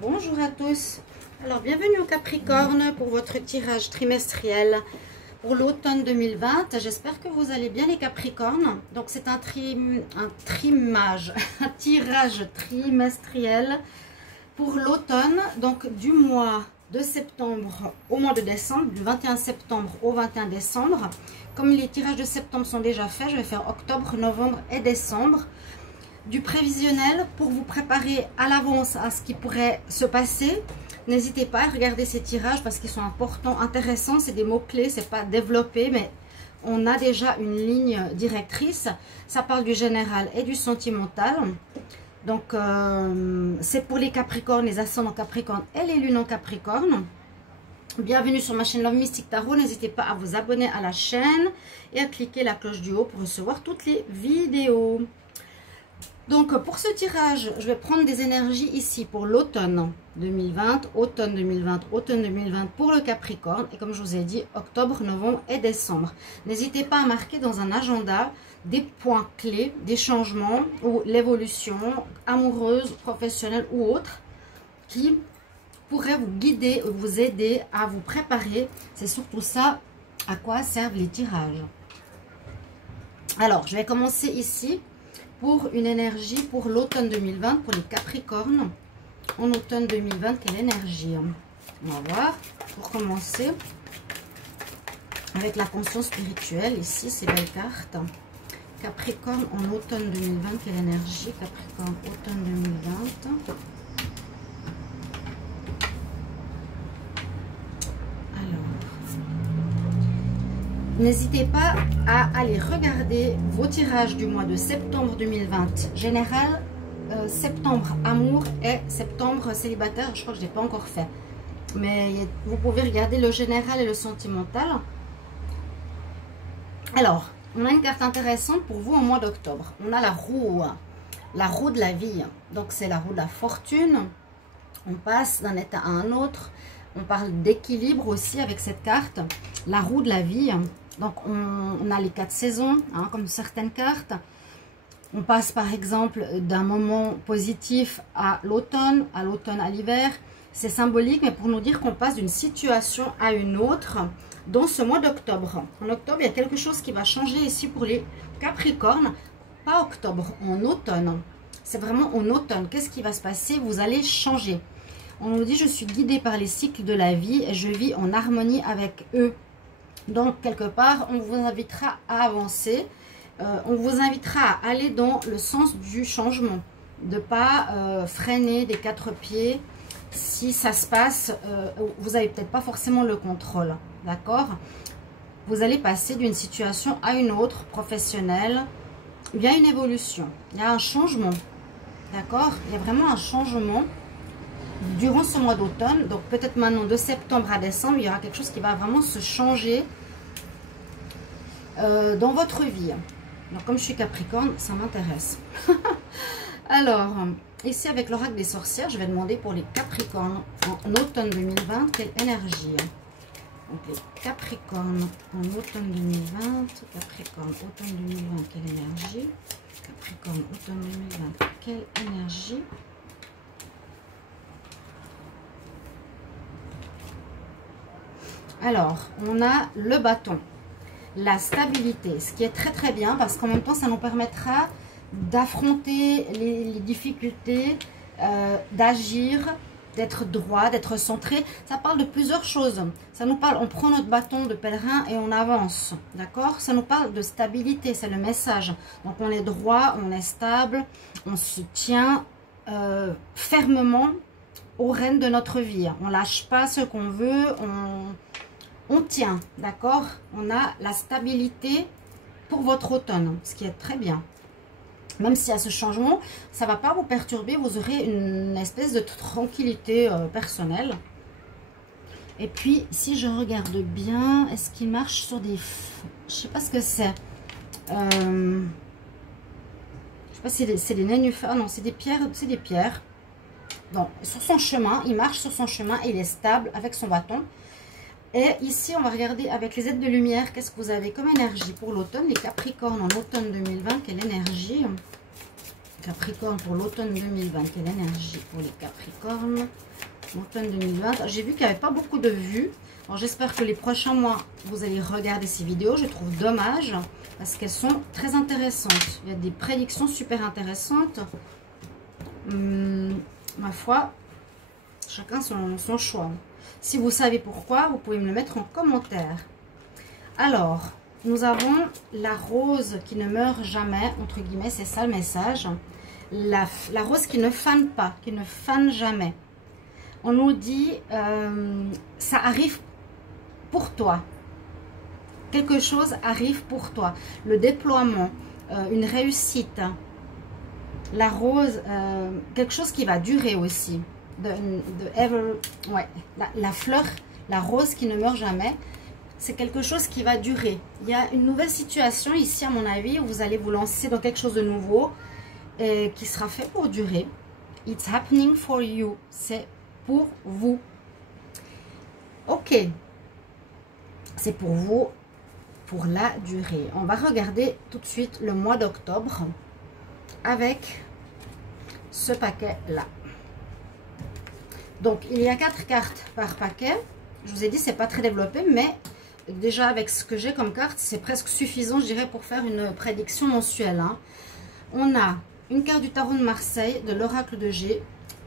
Bonjour à tous. Alors bienvenue au Capricorne pour votre tirage trimestriel pour l'automne 2020. J'espère que vous allez bien les Capricornes. Donc c'est un tirage trimestriel pour l'automne, donc du mois de septembre au mois de décembre, du 21 septembre au 21 décembre. Comme les tirages de septembre sont déjà faits, je vais faire octobre, novembre et décembre. Du prévisionnel pour vous préparer à l'avance à ce qui pourrait se passer. N'hésitez pas à regarder ces tirages parce qu'ils sont importants, intéressants. C'est des mots-clés, c'est pas développé, mais on a déjà une ligne directrice. Ça parle du général et du sentimental. Donc, c'est pour les Capricornes, les ascendants Capricornes et les lunes en Capricorne. Bienvenue sur ma chaîne Love Mystic Tarot. N'hésitez pas à vous abonner à la chaîne et à cliquer la cloche du haut pour recevoir toutes les vidéos. Donc, pour ce tirage, je vais prendre des énergies ici pour l'automne 2020, automne 2020, automne 2020 pour le Capricorne. Et comme je vous ai dit, octobre, novembre et décembre. N'hésitez pas à marquer dans un agenda des points clés, des changements ou l'évolution amoureuse, professionnelle ou autre qui pourraient vous guider, vous aider à vous préparer. C'est surtout ça à quoi servent les tirages. Alors, je vais commencer ici pour une énergie pour l'automne 2020, pour les Capricornes. En automne 2020, quelle énergie? On va voir. Pour commencer, avec la conscience spirituelle, ici, ces belles cartes. Capricorne en automne 2020, quelle énergie? Capricorne, automne 2020. N'hésitez pas à aller regarder vos tirages du mois de septembre 2020. Général, septembre amour et septembre célibataire. Je crois que je n'ai pas encore fait. Mais vous pouvez regarder le général et le sentimental. Alors, on a une carte intéressante pour vous au mois d'octobre. On a la roue de la vie. Donc, c'est la roue de la fortune. On passe d'un état à un autre. On parle d'équilibre aussi avec cette carte. La roue de la vie. Donc, on a les 4 saisons, hein, comme certaines cartes. On passe par exemple d'un moment positif à l'automne à l'hiver. C'est symbolique, mais pour nous dire qu'on passe d'une situation à une autre dans ce mois d'octobre. En octobre, il y a quelque chose qui va changer ici pour les Capricornes. Pas octobre, en automne. C'est vraiment en automne. Qu'est-ce qui va se passer? Vous allez changer. On nous dit, je suis guidée par les cycles de la vie et je vis en harmonie avec eux. Donc, quelque part, on vous invitera à avancer. On vous invitera à aller dans le sens du changement. De ne pas freiner des 4 pieds. Si ça se passe, vous n'avez peut-être pas forcément le contrôle. D'accord? Vous allez passer d'une situation à une autre, professionnelle. Il y a une évolution. Il y a un changement. D'accord? Il y a vraiment un changement durant ce mois d'automne. Donc, peut-être maintenant, de septembre à décembre, il y aura quelque chose qui va vraiment se changer dans votre vie. Donc, comme je suis Capricorne, ça m'intéresse. Alors, ici avec l'oracle des sorcières, je vais demander pour les Capricornes en automne 2020, quelle énergie? Donc, les Capricornes en automne 2020, Capricorne automne 2020, quelle énergie? Capricorne automne 2020, quelle énergie? Alors, on a le bâton. La stabilité, ce qui est très très bien parce qu'en même temps ça nous permettra d'affronter les difficultés, d'agir, d'être droit, d'être centré. Ça parle de plusieurs choses. Ça nous parle, on prend notre bâton de pèlerin et on avance, d'accord? Ça nous parle de stabilité, c'est le message. Donc on est droit, on est stable, on se tient fermement aux rênes de notre vie. On lâche pas ce qu'on veut, on tient, d'accord? On a la stabilité pour votre automne, ce qui est très bien. Même s'il y a ce changement, ça ne va pas vous perturber, vous aurez une espèce de tranquillité personnelle. Et puis, si je regarde bien, est-ce qu'il marche sur des... Je ne sais pas ce que c'est. Je ne sais pas si c'est des nénuphars, non, c'est des pierres, c'est des pierres. Donc, sur son chemin, il marche sur son chemin et il est stable avec son bâton. Et ici, on va regarder avec les aides de lumière, qu'est-ce que vous avez comme énergie pour l'automne. Les Capricornes en automne 2020, quelle énergie? Capricorne pour l'automne 2020. Quelle énergie pour les Capricornes? L'automne 2020. J'ai vu qu'il n'y avait pas beaucoup de vues. Alors j'espère que les prochains mois, vous allez regarder ces vidéos. Je trouve dommage parce qu'elles sont très intéressantes. Il y a des prédictions super intéressantes. Ma foi, chacun son choix. Si vous savez pourquoi, vous pouvez me le mettre en commentaire. Alors, nous avons la rose qui ne meurt jamais, entre guillemets, c'est ça le message. La rose qui ne fane pas, qui ne fane jamais. On nous dit, ça arrive pour toi. Quelque chose arrive pour toi. Le déploiement, une réussite. La rose, quelque chose qui va durer aussi. La fleur, la rose qui ne meurt jamais. C'est quelque chose qui va durer. Il y a une nouvelle situation ici, à mon avis, où vous allez vous lancer dans quelque chose de nouveau et qui sera fait pour durer. It's happening for you. C'est pour vous. Ok. C'est pour vous, pour la durée. On va regarder tout de suite le mois d'octobre avec ce paquet-là. Donc, il y a 4 cartes par paquet. Je vous ai dit, c'est pas très développé, mais déjà avec ce que j'ai comme carte, c'est presque suffisant, je dirais, pour faire une prédiction mensuelle. Hein. On a une carte du tarot de Marseille, de l'oracle de G,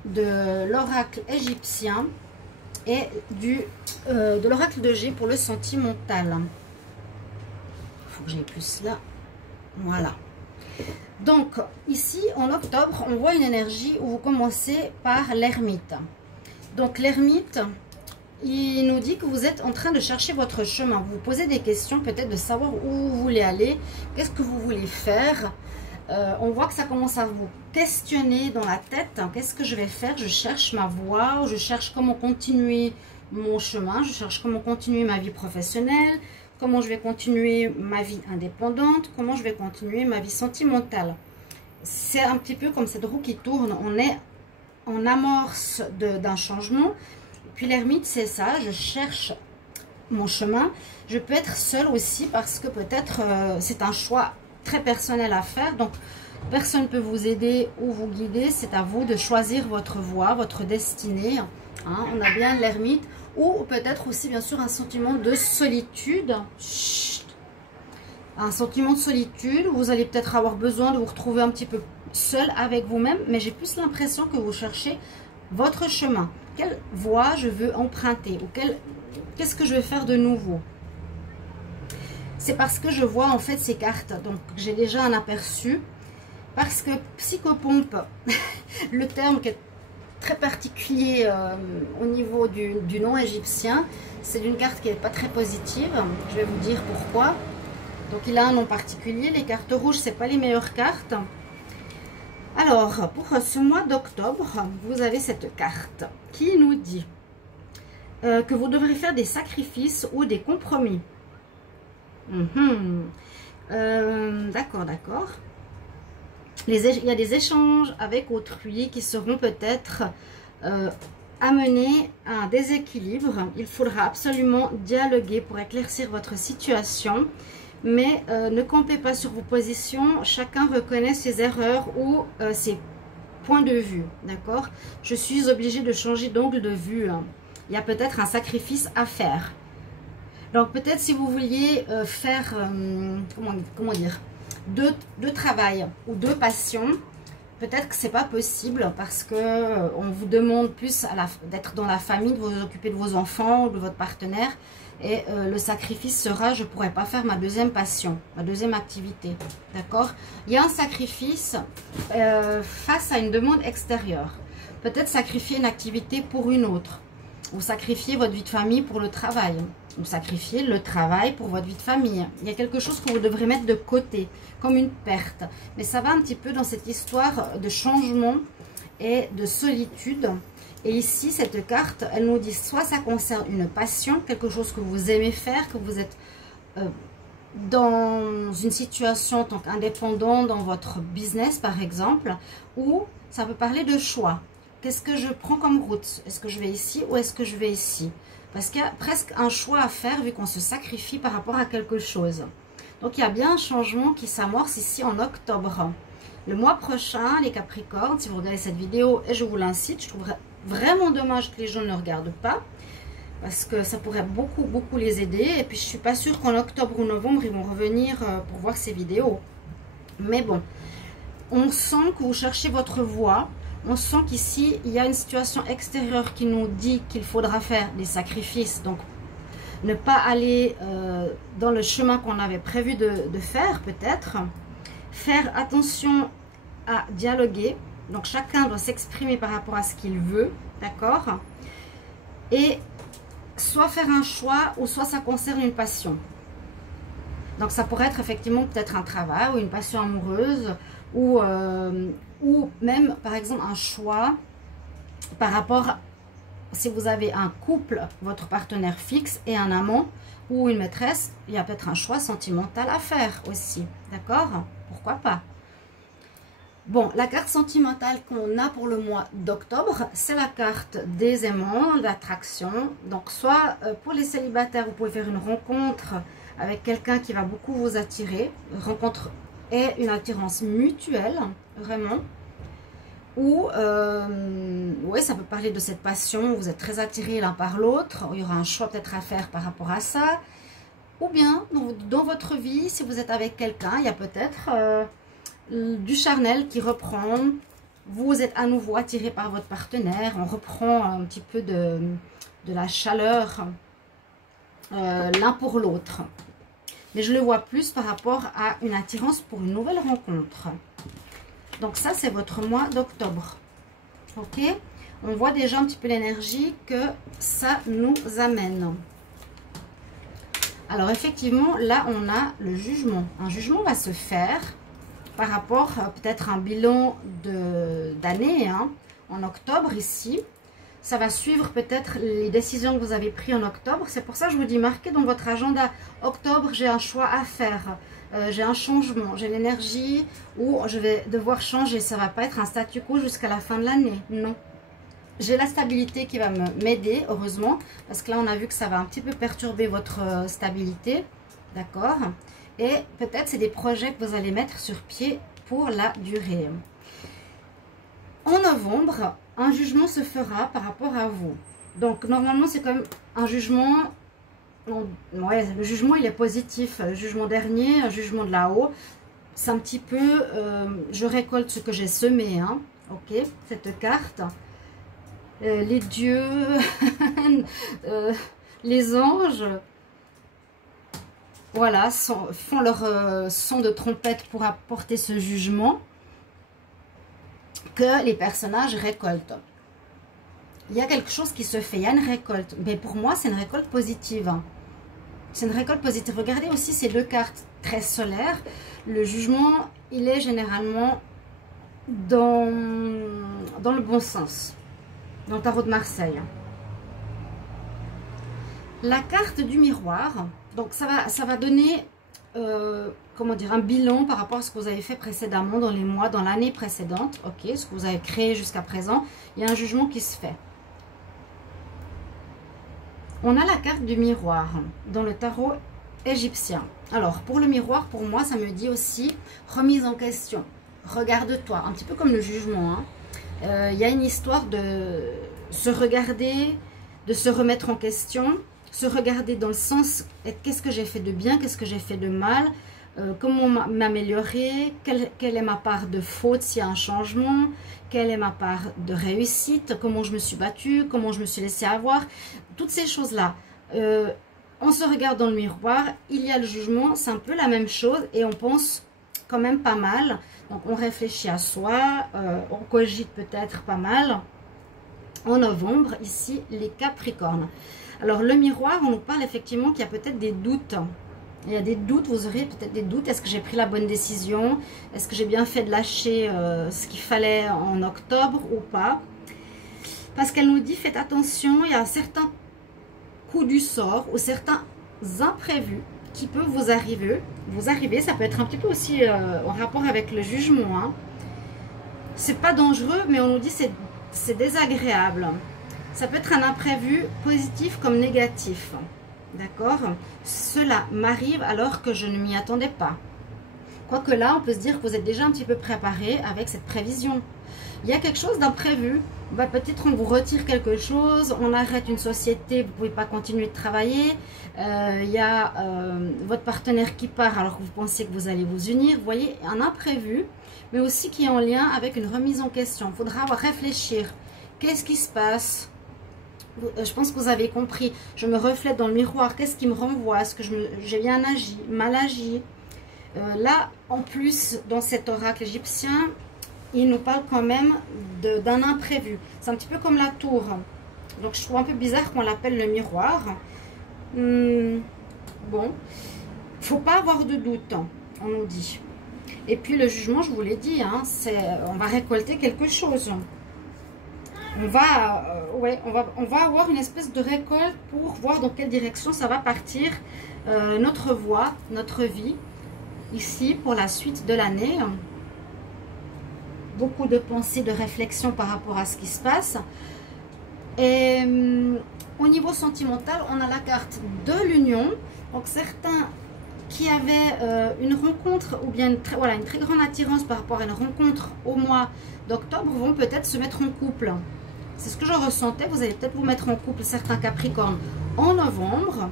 de l'oracle égyptien et de l'oracle de G pour le sentimental. Il faut que j'aille plus là. Voilà. Donc, ici, en octobre, on voit une énergie où vous commencez par l'ermite. Donc, l'ermite, il nous dit que vous êtes en train de chercher votre chemin. Vous vous posez des questions, peut-être de savoir où vous voulez aller, qu'est-ce que vous voulez faire. On voit que ça commence à vous questionner dans la tête. Qu'est-ce que je vais faire? Je cherche ma voie, je cherche comment continuer mon chemin, je cherche comment continuer ma vie professionnelle, comment je vais continuer ma vie indépendante, comment je vais continuer ma vie sentimentale. C'est un petit peu comme cette roue qui tourne. On est en amorce d'un changement. Puis l'ermite, c'est ça, je cherche mon chemin. Je peux être seule aussi parce que peut-être c'est un choix très personnel à faire. Donc, personne ne peut vous aider ou vous guider. C'est à vous de choisir votre voie, votre destinée. Hein, on a bien l'ermite. Ou peut-être aussi, bien sûr, un sentiment de solitude. Chut. Un sentiment de solitude. Vous allez peut-être avoir besoin de vous retrouver un petit peu seul avec vous-même. Mais j'ai plus l'impression que vous cherchez votre chemin. Quelle voie je veux emprunter? Ou qu'est-ce que je vais faire de nouveau? C'est parce que je vois en fait ces cartes. Donc, j'ai déjà un aperçu. Parce que psychopompe, le terme qui est très particulier au niveau du nom égyptien, c'est une carte qui n'est pas très positive. Je vais vous dire pourquoi. Donc, il a un nom particulier. Les cartes rouges, ce n'est pas les meilleures cartes. Alors, pour ce mois d'octobre, vous avez cette carte qui nous dit que vous devrez faire des sacrifices ou des compromis. D'accord, d'accord. Il y a des échanges avec autrui qui seront peut-être amenés à un déséquilibre. Il faudra absolument dialoguer pour éclaircir votre situation. Mais ne campez pas sur vos positions. Chacun reconnaît ses erreurs ou ses points de vue. D'accord? Je suis obligée de changer d'angle de vue. Hein. Il y a peut-être un sacrifice à faire. Donc peut-être si vous vouliez faire, comment dire, deux travail ou deux passions, peut-être que c'est pas possible parce que on vous demande plus d'être dans la famille, de vous occuper de vos enfants ou de votre partenaire. Et le sacrifice sera, je ne pourrai pas faire ma deuxième passion, ma deuxième activité. D'accord? Il y a un sacrifice face à une demande extérieure. Peut-être sacrifier une activité pour une autre. Ou sacrifier votre vie de famille pour le travail. Ou sacrifier le travail pour votre vie de famille. Il y a quelque chose que vous devrez mettre de côté, comme une perte. Mais ça va un petit peu dans cette histoire de changement et de solitude. Et ici, cette carte, elle nous dit soit ça concerne une passion, quelque chose que vous aimez faire, que vous êtes dans une situation en tant qu'indépendant dans votre business, par exemple, ou ça peut parler de choix. Qu'est-ce que je prends comme route? Est-ce que je vais ici ou est-ce que je vais ici? Parce qu'il y a presque un choix à faire vu qu'on se sacrifie par rapport à quelque chose. Donc, il y a bien un changement qui s'amorce ici en octobre. Le mois prochain, les Capricornes, si vous regardez cette vidéo, et je vous l'incite, je trouverais vraiment dommage que les gens ne regardent pas, parce que ça pourrait beaucoup les aider. Et puis je suis pas sûre qu'en octobre ou novembre, ils vont revenir pour voir ces vidéos. Mais bon, on sent que vous cherchez votre voie. On sent qu'ici, il y a une situation extérieure qui nous dit qu'il faudra faire des sacrifices. Donc, ne pas aller dans le chemin qu'on avait prévu de faire, peut-être. Faire attention à dialoguer. Donc, chacun doit s'exprimer par rapport à ce qu'il veut. D'accord? Et soit faire un choix, ou soit ça concerne une passion. Donc, ça pourrait être effectivement peut-être un travail ou une passion amoureuse, ou même, par exemple, un choix par rapport à, si vous avez un couple, votre partenaire fixe et un amant ou une maîtresse, il y a peut-être un choix sentimental à faire aussi. D'accord? Pourquoi pas? Bon, la carte sentimentale qu'on a pour le mois d'octobre, c'est la carte des aimants, l'attraction. Donc, soit pour les célibataires, vous pouvez faire une rencontre avec quelqu'un qui va beaucoup vous attirer. Rencontre et une attirance mutuelle, vraiment. Ou, ouais, ça peut parler de cette passion, vous êtes très attirés l'un par l'autre. Il y aura un choix peut-être à faire par rapport à ça. Ou bien, dans votre vie, si vous êtes avec quelqu'un, il y a peut-être du charnel qui reprend. Vous êtes à nouveau attiré par votre partenaire. On reprend un petit peu de la chaleur l'un pour l'autre. Mais je le vois plus par rapport à une attirance pour une nouvelle rencontre. Donc ça, c'est votre mois d'octobre. Ok? On voit déjà un petit peu l'énergie que ça nous amène. Alors effectivement, là, on a le jugement. Un jugement va se faire par rapport peut-être un bilan d'année, hein, en octobre ici. Ça va suivre peut-être les décisions que vous avez prises en octobre. C'est pour ça que je vous dis, marquez dans votre agenda, octobre, j'ai un choix à faire. J'ai un changement, j'ai l'énergie où je vais devoir changer. Ça ne va pas être un statu quo jusqu'à la fin de l'année. Non. J'ai la stabilité qui va m'aider, heureusement. Parce que là, on a vu que ça va un petit peu perturber votre stabilité. D'accord? Et peut-être c'est des projets que vous allez mettre sur pied pour la durée. En novembre, un jugement se fera par rapport à vous. Donc, normalement, c'est comme un jugement. Ouais, le jugement, il est positif. Le jugement dernier, un jugement de là-haut. C'est un petit peu, je récolte ce que j'ai semé. Hein. Ok, cette carte. Les dieux, les anges, voilà, font leur son de trompette pour apporter ce jugement que les personnages récoltent. Il y a quelque chose qui se fait, il y a une récolte. Mais pour moi, c'est une récolte positive. C'est une récolte positive. Regardez aussi ces deux cartes très solaires. Le jugement, il est généralement dans le bon sens. Dans le tarot de Marseille. La carte du miroir. Donc, ça va donner, comment dire, un bilan par rapport à ce que vous avez fait précédemment dans les mois, dans l'année précédente. Ok, ce que vous avez créé jusqu'à présent. Il y a un jugement qui se fait. On a la carte du miroir dans le tarot égyptien. Alors, pour le miroir, pour moi, ça me dit aussi remise en question. Regarde-toi, un petit peu comme le jugement. Hein. Y a une histoire de se regarder, de se remettre en question, se regarder dans le sens, qu'est-ce que j'ai fait de bien, qu'est-ce que j'ai fait de mal, comment m'améliorer, quelle est ma part de faute s'il y a un changement, quelle est ma part de réussite, comment je me suis battue, comment je me suis laissée avoir, toutes ces choses-là. On se regarde dans le miroir, il y a le jugement, c'est un peu la même chose et on pense quand même pas mal. Donc on réfléchit à soi, on cogite peut-être pas mal. En novembre, ici, les Capricornes. Alors le miroir, on nous parle effectivement qu'il y a peut-être des doutes. Il y a des doutes, vous aurez peut-être des doutes. Est-ce que j'ai pris la bonne décision? Est-ce que j'ai bien fait de lâcher ce qu'il fallait en octobre ou pas? Parce qu'elle nous dit, faites attention, il y a un certain coup du sort ou certains imprévus qui peuvent vous arriver. Ça peut être un petit peu aussi en rapport avec le jugement. Hein. C'est pas dangereux, mais on nous dit c'est désagréable. Ça peut être un imprévu positif comme négatif. D'accord? Cela m'arrive alors que je ne m'y attendais pas. Quoique là, on peut se dire que vous êtes déjà un petit peu préparé avec cette prévision. Il y a quelque chose d'imprévu. Bah, peut-être on vous retire quelque chose, on arrête une société, vous ne pouvez pas continuer de travailler. Il y a votre partenaire qui part alors que vous pensez que vous allez vous unir. Vous voyez, un imprévu, mais aussi qui est en lien avec une remise en question. Il faudra réfléchir. Qu'est-ce qui se passe? Je pense que vous avez compris. Je me reflète dans le miroir. Qu'est-ce qui me renvoie? Est-ce que j'ai bien agi, mal agi? Là, en plus, dans cet oracle égyptien, il nous parle quand même d'un imprévu. C'est un petit peu comme la tour. Donc, je trouve un peu bizarre qu'on l'appelle le miroir. Bon, il ne faut pas avoir de doute, hein, on nous dit. Et puis, le jugement, je vous l'ai dit, hein, on va récolter quelque chose. On va avoir une espèce de récolte pour voir dans quelle direction ça va partir notre voie, notre vie, ici, pour la suite de l'année. Beaucoup de pensées, de réflexions par rapport à ce qui se passe. Et au niveau sentimental, on a la carte de l'union. Donc certains qui avaient une rencontre ou bien une très grande attirance par rapport à une rencontre au mois d'octobre vont peut-être se mettre en couple. C'est ce que je ressentais. Vous allez peut-être vous mettre en couple, certains Capricornes, en novembre.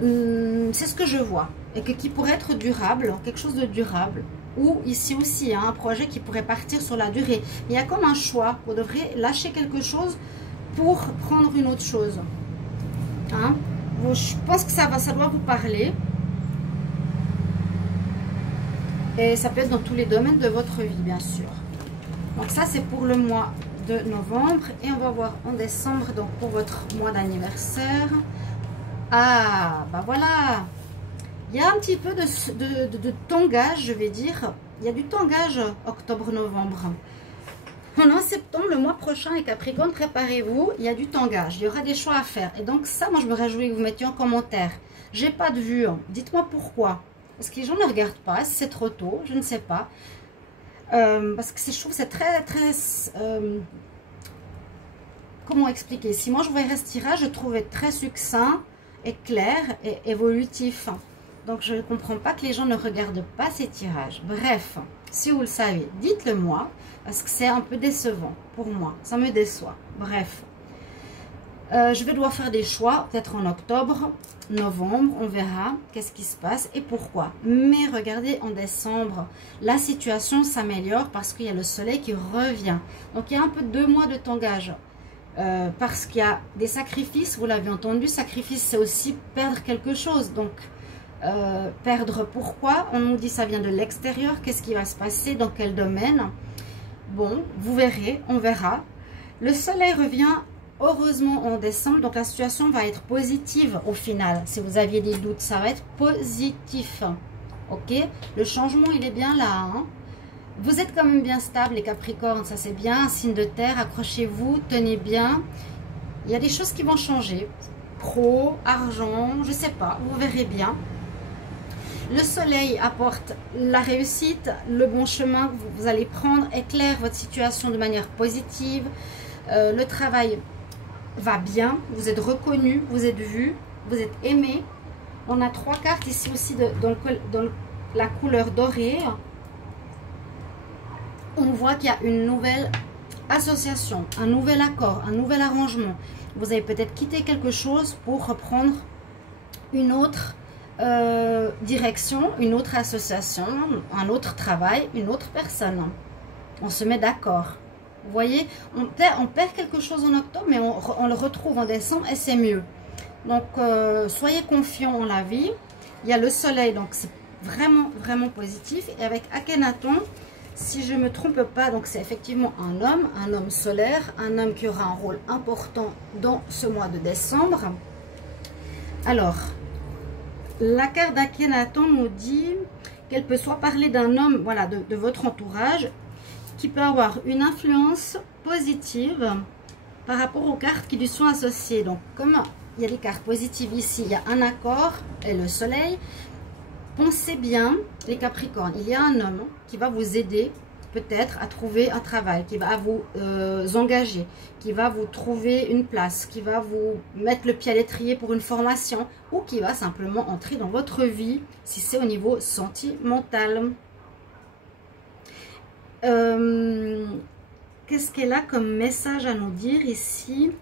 C'est ce que je vois. Et qui pourrait être durable, quelque chose de durable. Ou ici aussi, hein, un projet qui pourrait partir sur la durée. Il y a comme un choix. Vous devrez lâcher quelque chose pour prendre une autre chose. Hein? Je pense que ça doit vous parler. Et ça peut être dans tous les domaines de votre vie, bien sûr. Donc ça, c'est pour le mois de novembre. Et on va voir en décembre, donc pour votre mois d'anniversaire. Ah, bah voilà. Il y a un petit peu de tangage, je vais dire. Il y a du tangage octobre-novembre. En septembre, le mois prochain, et Capricorne, préparez-vous. Il y a du tangage. Il y aura des choix à faire. Et donc ça, moi, je me réjouis que vous mettiez en commentaire. J'ai pas de vue. Dites-moi pourquoi. Parce que les gens ne regardent pas. Est-ce que c'est trop tôt? Je ne sais pas. Parce que je trouve que c'est très... comment expliquer? Si moi, je voyais ce tirage, je trouvais très succinct et clair et évolutif. Donc, je ne comprends pas que les gens ne regardent pas ces tirages. Bref, si vous le savez, dites-le moi, parce que c'est un peu décevant pour moi. Ça me déçoit. Bref, je vais devoir faire des choix, peut-être en octobre, novembre, on verra qu'est-ce qui se passe et pourquoi. Mais regardez, en décembre, la situation s'améliore parce qu'il y a le soleil qui revient. Donc, il y a un peu 2 mois de tangage. Parce qu'il y a des sacrifices, vous l'avez entendu, sacrifice, c'est aussi perdre quelque chose. Donc, perdre pourquoi? On nous dit ça vient de l'extérieur. Qu'est-ce qui va se passer? Dans quel domaine? Bon, vous verrez, on verra. Le soleil revient heureusement en décembre, donc la situation va être positive au final. Si vous aviez des doutes, ça va être positif. Ok? Le changement, il est bien là. Hein? Vous êtes quand même bien stable, les Capricornes, ça c'est bien. Un signe de terre, accrochez-vous, tenez bien. Il y a des choses qui vont changer. Pro, argent, je sais pas, vous verrez bien. Le soleil apporte la réussite, le bon chemin que vous allez prendre, éclaire votre situation de manière positive. Le travail va bien, vous êtes reconnu, vous êtes vu, vous êtes aimé. On a 3 cartes ici aussi dans la couleur dorée. On voit qu'il y a une nouvelle association, un nouvel accord, un nouvel arrangement. Vous avez peut-être quitté quelque chose pour reprendre une autre direction, une autre association, un autre travail, une autre personne. On se met d'accord. Vous voyez, on perd quelque chose en octobre, mais on le retrouve en décembre et c'est mieux. Donc, soyez confiants en la vie. Il y a le soleil, donc c'est vraiment, vraiment positif. Et avec Akhenaton, si je ne me trompe pas, donc c'est effectivement un homme solaire, un homme qui aura un rôle important dans ce mois de décembre. Alors, la carte d'Akhenaton nous dit qu'elle peut soit parler d'un homme, voilà, de votre entourage, qui peut avoir une influence positive par rapport aux cartes qui lui sont associées. Donc, comme il y a des cartes positives ici, il y a un accord et le soleil. Pensez bien, les Capricornes, il y a un homme qui va vous aider peut-être à trouver un travail, qui va vous engager, qui va vous trouver une place, qui va vous mettre le pied à l'étrier pour une formation ou qui va simplement entrer dans votre vie si c'est au niveau sentimental. Qu'est-ce qu'elle a comme message à nous dire ici?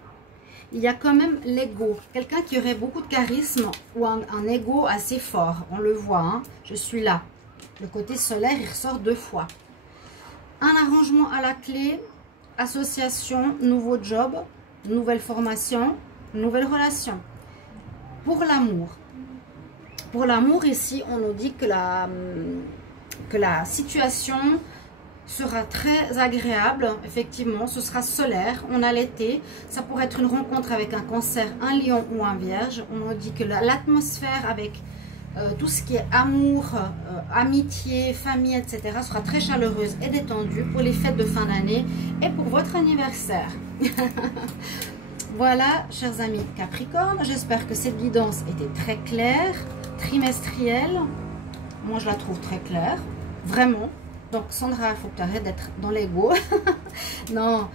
Il y a quand même l'ego. Quelqu'un qui aurait beaucoup de charisme ou un ego assez fort. On le voit, hein? Je suis là. Le côté solaire, il ressort 2 fois. Un arrangement à la clé, association, nouveau job, nouvelle formation, nouvelle relation. Pour l'amour. Pour l'amour, ici, on nous dit que la situation sera très agréable. Effectivement, ce sera solaire. On a l'été. Ça pourrait être une rencontre avec un cancer, un lion ou un vierge. On nous dit que l'atmosphère avec tout ce qui est amour, amitié, famille, etc. sera très chaleureuse et détendue pour les fêtes de fin d'année et pour votre anniversaire. Voilà, chers amis Capricorne, j'espère que cette guidance était très claire, trimestrielle. Moi, je la trouve très claire, vraiment. Donc, Sandra, il faut que tu arrêtes d'être dans l'ego. Non,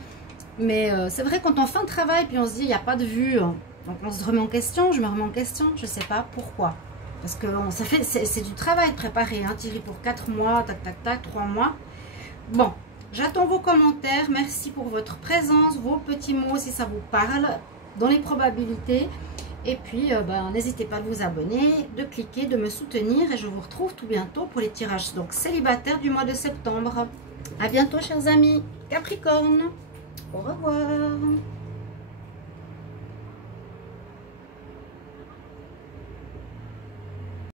mais c'est vrai, quand on fait un travail, puis on se dit, il n'y a pas de vue. Donc, on se remet en question, je me remets en question, je ne sais pas pourquoi. Parce que c'est du travail préparé, hein, tiré pour 4 mois, tac, tac, tac, 3 mois. Bon, j'attends vos commentaires. Merci pour votre présence, vos petits mots si ça vous parle, dans les probabilités. Et puis, n'hésitez pas à vous abonner, de cliquer, de me soutenir. Et je vous retrouve tout bientôt pour les tirages donc célibataires du mois de septembre. À bientôt, chers amis Capricorne. Au revoir.